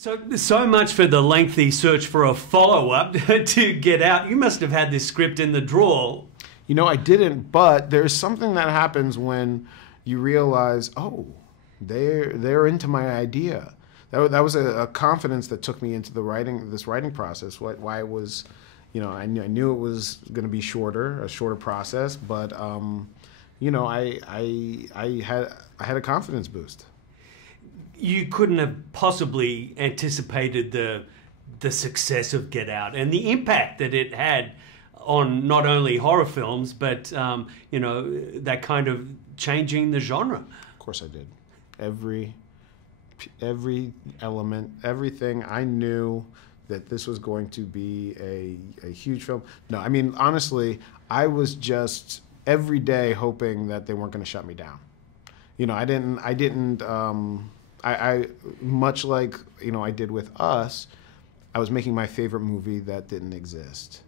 So much for the lengthy search for a follow-up to Get Out. You must have had this script in the drawer. You know, I didn't, but there's something that happens when you realize, oh, they're into my idea. That was a confidence that took me into this writing process. Why it was, you know, I knew it was going to be a shorter process, but you know, I had a confidence boost. You couldn't have possibly anticipated the success of Get Out and the impact that it had on not only horror films, but you know, that kind of changing the genre. Of course I did. Every element, everything. I knew that this was going to be a huge film. No, I mean, honestly, I was just every day hoping that they weren't going to shut me down. You know, I much like, you know, I did with Us, I was making my favorite movie that didn't exist.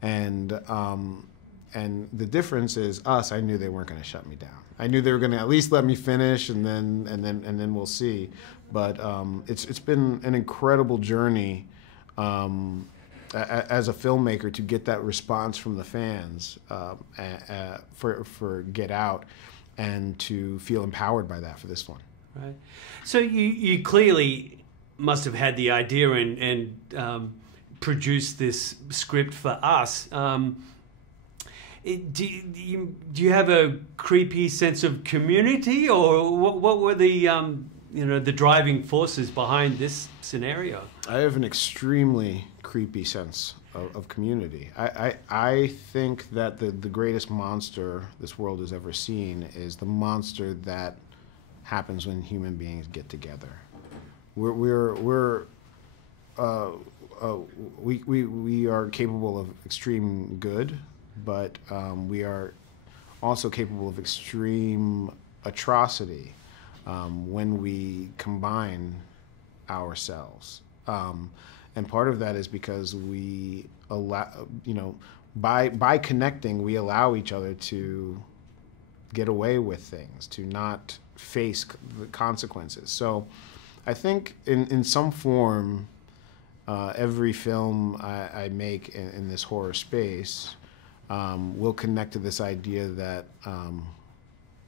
And the difference is Us, I knew they weren't going to shut me down. I knew they were going to at least let me finish, and then we'll see. But it's been an incredible journey as a filmmaker to get that response from the fans for Get Out, and to feel empowered by that for this one. Right. So you clearly must have had the idea and produced this script for Us. Do you have a creepy sense of community, or what were the you know, the driving forces behind this scenario? I have an extremely creepy sense of community. I think that the greatest monster this world has ever seen is the monster that happens when human beings get together. We are capable of extreme good, but we are also capable of extreme atrocity when we combine ourselves. And part of that is because we allow, you know, by connecting, we allow each other to get away with things, to not face the consequences. So I think in some form, every film I make in this horror space will connect to this idea that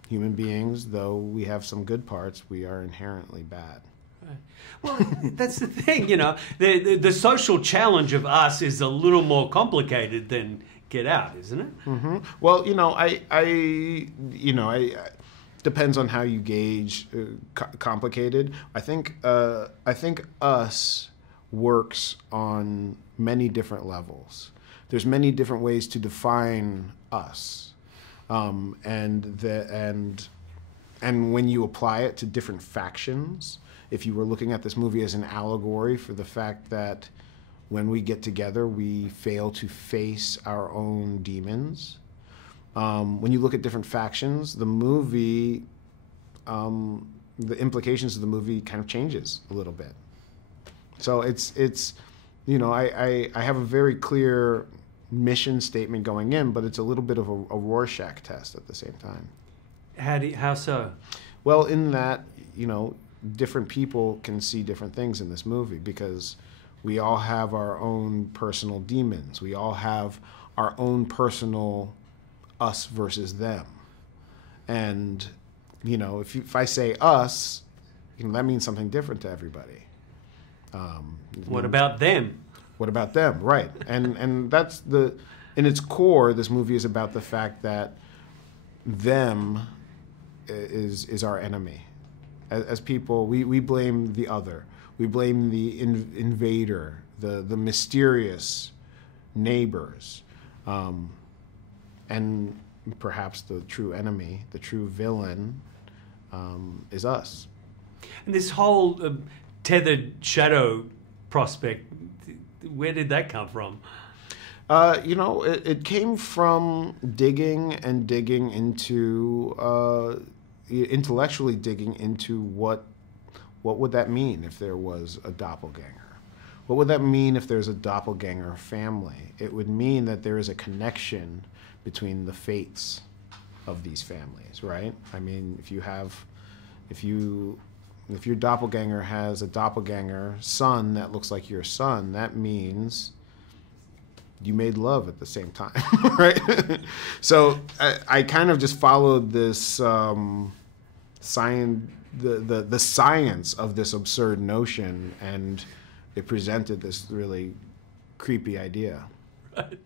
human beings, though we have some good parts, we are inherently bad. Right. Well, that's the thing, you know, the social challenge of Us is a little more complicated than Get Out, isn't it? Mm-hmm. Well, you know, I depends on how you gauge complicated. I think Us works on many different levels. There's many different ways to define us, and when you apply it to different factions, if you were looking at this movie as an allegory for the fact that when we get together, we fail to face our own demons. When you look at different factions, the movie, the implications of the movie kind of changes a little bit. So it's, you know, I have a very clear mission statement going in, but it's a little bit of a Rorschach test at the same time. How so? Well, in that, you know, different people can see different things in this movie because we all have our own personal demons. We all have our own personal us versus them. And, you know, if I say us, you know, that means something different to everybody. What about them? What about them? Right. And that's in its core, this movie is about the fact that them is our enemy. As people, we blame the other. We blame the invader, the mysterious neighbors. And perhaps the true enemy, the true villain, is us. And this whole tethered shadow prospect, where did that come from? You know, it came from digging into, intellectually digging into what would that mean if there was a doppelganger? What would that mean if there's a doppelganger family? It would mean that there is a connection between the fates of these families, right? I mean, if you If your doppelganger has a doppelganger son that looks like your son, that means you made love at the same time, right? So I kind of just followed this science, the science of this absurd notion, and it presented this really creepy idea. Right.